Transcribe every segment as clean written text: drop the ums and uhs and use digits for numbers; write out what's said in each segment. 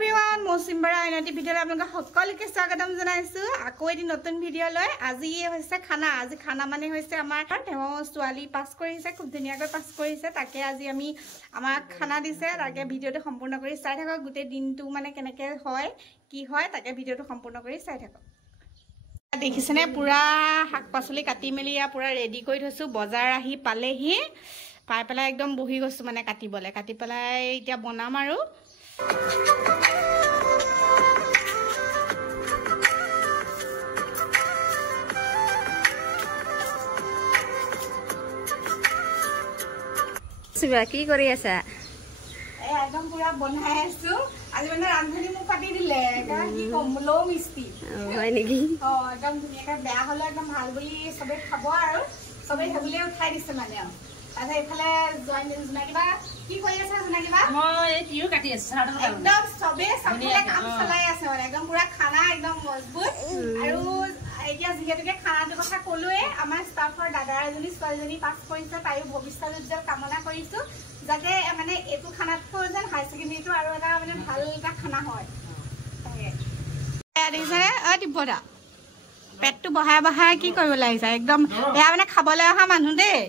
everyone, Mosimbara Ainati video আপোনালোক সকলোকে স্বাগতম জনাইছো আকৌ এটি নতুন ভিডিও লৈ আজি হৈছে খানা আজি খানা মানে হৈছে আমাৰ তেওঁ ছোৱালী পাস কৰিছে খুব ধুনিয়াকৈ পাস কৰিছে তাকে আজি আমি আমাক খানা দিছে তাকে ভিডিওটো সম্পূৰ্ণ কৰি চাই থাকক গুটে দিনটো মানে কেনেকে হয় কি হয় তাকে ভিডিওটো সম্পূৰ্ণ কৰি চাই থাকক দেখিছেনে পুৰা শাক পাচলি কাটি মেলিয়া পুৰা ৰেডি কৰি থৈছো বজাৰ আহি পালেহি পাই পেলাই একদম বহি গৈছো মানে কাটিবলে কাটি পেলাই এতিয়া বনাম আৰু শিবা কি কৰি আছা একদম পুৰা বনাই আছো আজি মানে ৰান্ধনি মোক কাটি দিলে কি কম লো মিষ্টি হয় নেকি একদম ধুনীয়াকৈ বেয়া হলে একদম ভাল বুলি সবে খাব আৰু সবে হেবুলে উঠাই দিছে মানে আৰু এইফালে জয়েন জোনাকিবা কি কৰি আছে জোনাকিবা মই তিয়হ কাটি আছো একদম সবে সবলে কাম চলাই আছে মানে একদম পুৰা খানা একদম মজবুত আৰু এতিয়া যিহেতুকে খানাটো কথা কলোৱে আমাৰ ষ্টাফৰ দাদাৰ এজনী ছোৱালীজনী পাছ কৰিছে তাইও ভৱিষ্যত উজ্জ্বল কামনা কৰিছো যাতে মানে এইটো খানাতকৈ যেন হাই ছেকেণ্ডেৰীটো আৰু এটা মানে ভাল এটা খানা হয় দেখিছে দিব্যদা পেটটো বহাই বহাই কি কৰিব লাগিছে একদম এয়া মানে খাবলৈ অহা মানুহ দেই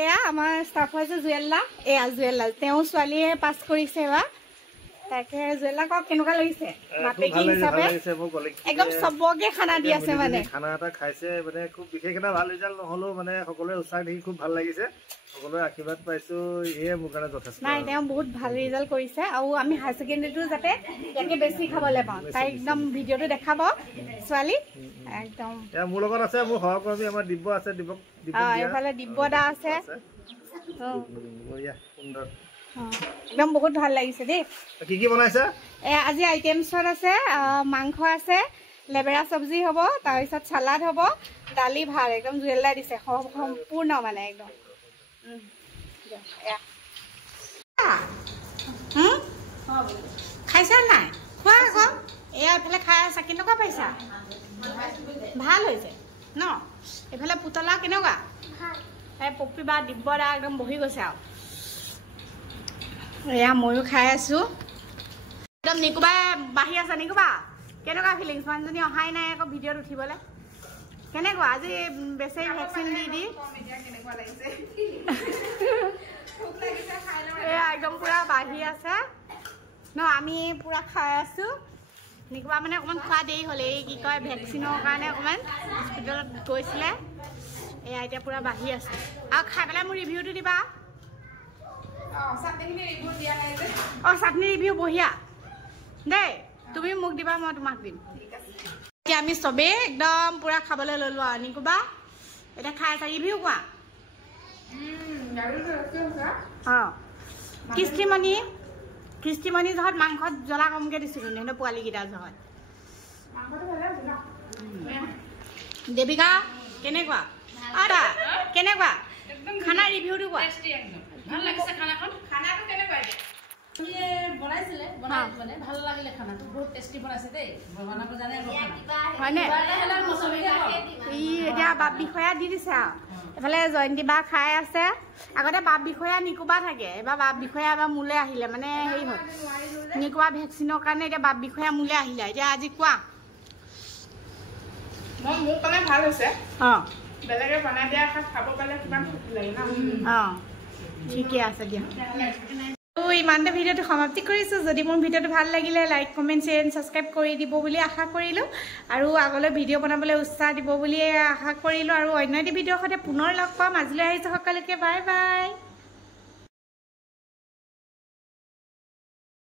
এয়া আমাৰ ষ্টাফ হৈছে জুৱেল্লা এয়া জুৱেল্লা তেওঁ ছোৱালীয়ে পাছ কৰিছে বা তাকে জুৱেল্লা কক কেনেকুৱা লাগিছে বাপেকি হিচাপে একদম সবকে খানা দি আছে মানে খানা এটা খাইছে মানে খুব বিশেষ এটা ভাল ৰিজাল্ট নহলেও মানে সকলোৱে উৎসাহ দেখি খুব ভাল লাগিছে সকলোৱে আশীৰ্বাদ পাইছো এয়ে মোৰ কাৰণে যথেষ্ট নাই তেওঁ বহুত ভাল ৰিজাল্ট কৰিছে আৰু আমি হাই ছেকেণ্ডেৰীটো যাতে ইয়াকে বেছি খাবলৈ পাওঁ তাই একদম ভিডিঅ'টো দেখাব ছোৱালী একদম মোৰ লগত আছে মোৰ সহকৰ্মী আমাৰ দিব্য আছে এইফালে দিব্যদা আছে সুন্দৰ একদম বহুত ভাল লাগিছে দেই কি কি বনাইছে আজি আইটেমছত আছে মাংস আছে লেবেৰা চব্জি হ'ব তাৰপিছত চালাড হ'ব দালি ভাত একদম জুৱেল্লা দিছে সম্পূৰ্ণ মানে একদম খাইছা নাই খোৱা আকৌ এয়া এইফালে খাই আছা কেনেকুৱা পাইছা ভাল হৈছে ন এইফালে পুতলা কেনেকুৱা এই পপি বা দিব্যদা একদম বহি গৈছে আৰু এয়া ময়ো খাই আছো একদম নিকুবা বাঢ়ি আছে নিকুবা কেনেকুৱা ফিলিংছ মানুহজনী অহাই নাই আকৌ ভিডিঅ'ত উঠিবলৈ কেনেকুৱা আজি বেছি ভেকচিন দি এয়া একদম পুৰা বাঢ়ি আছে ন আমি পুৰা খাই আছো নিকুবা মানে অকণমান খোৱা দেৰি হ'ল এই কি কয় ভেকচিনৰ কাৰণে অকণমান হস্পিটেলত গৈছিলে এয়া এতিয়া পুৰা বাঢ়ি আছে আৰু খাই পেলাই মোৰ ৰিভিউটো দিবা চাটনি ৰিভিউ বঢ়িয়া দেই তুমি মোক দিবা মই তোমাক দিম এতিয়া আমি চবেই একদম পুৰা খাবলৈ ললো আৰু নিকুবা এতিয়া খাই আছা ৰিভিউ কোৱা কৃষ্টিমণি জহত মাংসত জ্বলা কমকৈ দিছিলোঁ সিহঁতৰ পোৱালীকেইটাৰ জহত দেৱিকা কেনেকুৱা কেনেকুৱা খানা ৰিভিউটো কোৱা ভাল লাগিছে খানাখন খানাটো কেনেকুৱা বনাইছিলে মানে ভাল লাগিলে খানাটো বহুত টেষ্টি বনাইছে দেই বনাব জানে হয়নে এতিয়া বাপ বিষয়া দি দিছে আৰু এইফালে জয়ন্তী বা খাই আছে আগতে বাপ বিষয়া নিকুবা থাকে এবাৰ বাপ বিষয়া এবাৰ মোলৈ আহিলে মানে হেৰি হ'ল নিকুবা ভেকচিনৰ কাৰণে এতিয়া বাপ বিষয়া মোলৈ আহিলে এতিয়া আজি কোৱা মোৰ কাৰণে ভাল হৈছে অঁ বেলেগে বনাই দিয়া খাব পালে কিমান ফুৰ্তি লাগে ন অঁ ঠিকে আছে দিয়া ইমানতে ভিডিঅ'টো সমাপ্তি কৰিছোঁ যদি মোৰ ভিডিঅ'টো ভাল লাগিলে like comment share and subscribe কৰি দিব বুলি আশা কৰিলোঁ আৰু আগলৈ ভিডিঅ' বনাবলৈ উৎসাহ দিব বুলি আশা কৰিলোঁ আৰু অন্য এটি ভিডিঅ'ৰ সৈতে পুনৰ লগ পাম আজিলৈ আহিছোঁ সকলোকে বাই বাই